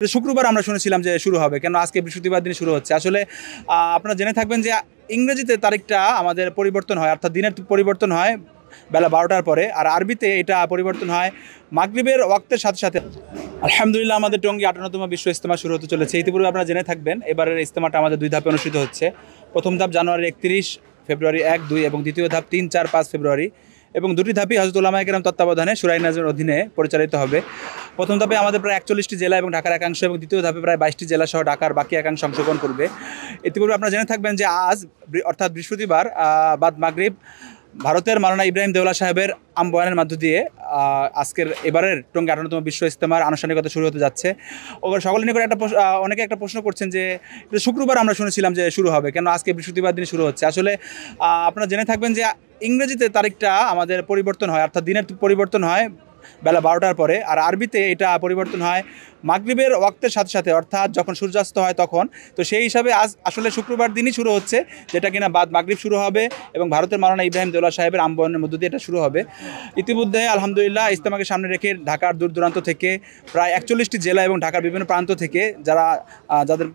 শুক্রবার আমরা শুনেছিলাম যে শুরু হবে, কেন আজকে বৃহস্পতিবার দিনে শুরু হচ্ছে। আসলে আপনারা জেনে থাকবেন যে ইংরেজিতে তারিখটা আমাদের পরিবর্তন হয়, অর্থাৎ দিনের পরিবর্তন হয় বেলা 12টার পরে, আর আরবিতে এটা পরিবর্তন হয় মাগরিবের ওয়াক্তের সাথে সাথে। আলহামদুলিল্লাহ, আমাদের টঙ্গী 58তম বিশ্ব ইজতেমা শুরু হতে চলেছে। ইতিপূর্বে আপনারা জেনে থাকবেন এবারের ইজতেমাটা আমাদের 2 ধাপে অনুষ্ঠিত হচ্ছে। প্রথম ধাপ জানুয়ারির 31 ফেব্রুয়ারি 1, 2 এবং দ্বিতীয় ধাপ 3, 4, 5 ফেব্রুয়ারি, এবং দুটি ধাপই হযরত উলামায়ে কেরাম তত্ত্বাবধানে শুরায়ে নাজমের অধীনে পরিচালিত হবে। প্রথম ধাপে আমাদের প্রায় 41টি জেলা এবং ঢাকার একাংশ, এবং দ্বিতীয় ধাপে প্রায় 22টি জেলা সহ ঢাকার বাকি একাংশ অংশগ্রহণ করবে। ইতিপূর্বে আপনারা জেনে থাকবেন যে আজ অর্থাৎ বৃহস্পতিবার বাদ মাগরিব ভারতের মাওলানা ইব্রাহিম দেওলা সাহেবের বয়ানের মধ্য দিয়ে আজকের এবারের টঙ্গী 58তম বিশ্ব ইজতেমার আনুষ্ঠানিকতা শুরু হতে যাচ্ছে। সকলের নিকট অনেকে একটা প্রশ্ন করছেন যে শুক্রবার আমরা শুনেছিলাম যে শুরু হবে, কেন আজকে বৃহস্পতিবার দিনে শুরু হচ্ছে। আসলে আপনারা জেনে থাকবেন যে ইংরেজিতে তারিখটা আমাদের পরিবর্তন হয়, অর্থাৎ দিনের পরিবর্তন হয় বেলা 12টার পরে, আর আরবিতে এটা পরিবর্তন হয় মাগরিবের ওয়াক্তের সাথে সাথে, অর্থাৎ যখন সূর্যাস্ত হয় তখন। তো সেই হিসাবে আজ আসলে শুক্রবার দিনই শুরু হচ্ছে, যেটা কিনা বাদ মাগরিব শুরু হবে, এবং ভারতের মাওলানা ইব্রাহিম দেওলা সাহেবের বয়ানের মধ্য দিয়ে এটা শুরু হবে। ইতিমধ্যে আলহামদুলিল্লাহ ইজতেমাকে সামনে রেখে ঢাকার দূর দূরান্ত থেকে প্রায় 41টি জেলা এবং ঢাকার বিভিন্ন প্রান্ত থেকে যাদের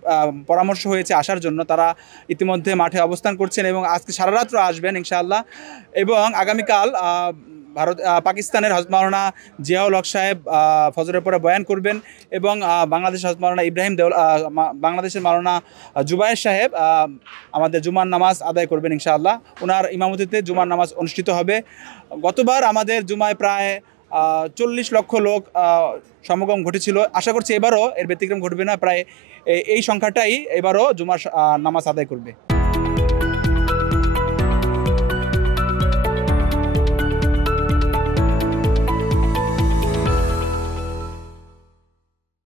পরামর্শ হয়েছে আসার জন্য, তারা ইতিমধ্যে মাঠে অবস্থান করছেন এবং আজকে সারা রাত্র আসবেন ইনশাআল্লাহ। এবং আগামীকাল পাকিস্তানের হযরত মাওলানা জিয়াউল হক সাহেব ফজরের পরে বয়ান করবেন, এবং বাংলাদেশের হযরত মাওলানা ইব্রাহিম দেওলা বাংলাদেশের মাওলানা জুবায়ের সাহেব আমাদের জুমার নামাজ আদায় করবেন ইনশাআল্লাহ। ওনার ইমামতিতে জুমার নামাজ অনুষ্ঠিত হবে। গতবার আমাদের জুমায় প্রায় 40 লক্ষ লোক সমাগম ঘটেছিল। আশা করছি এবারও এর ব্যতিক্রম ঘটবে না, প্রায় এই সংখ্যাটাই এবারও জুমার নামাজ আদায় করবে।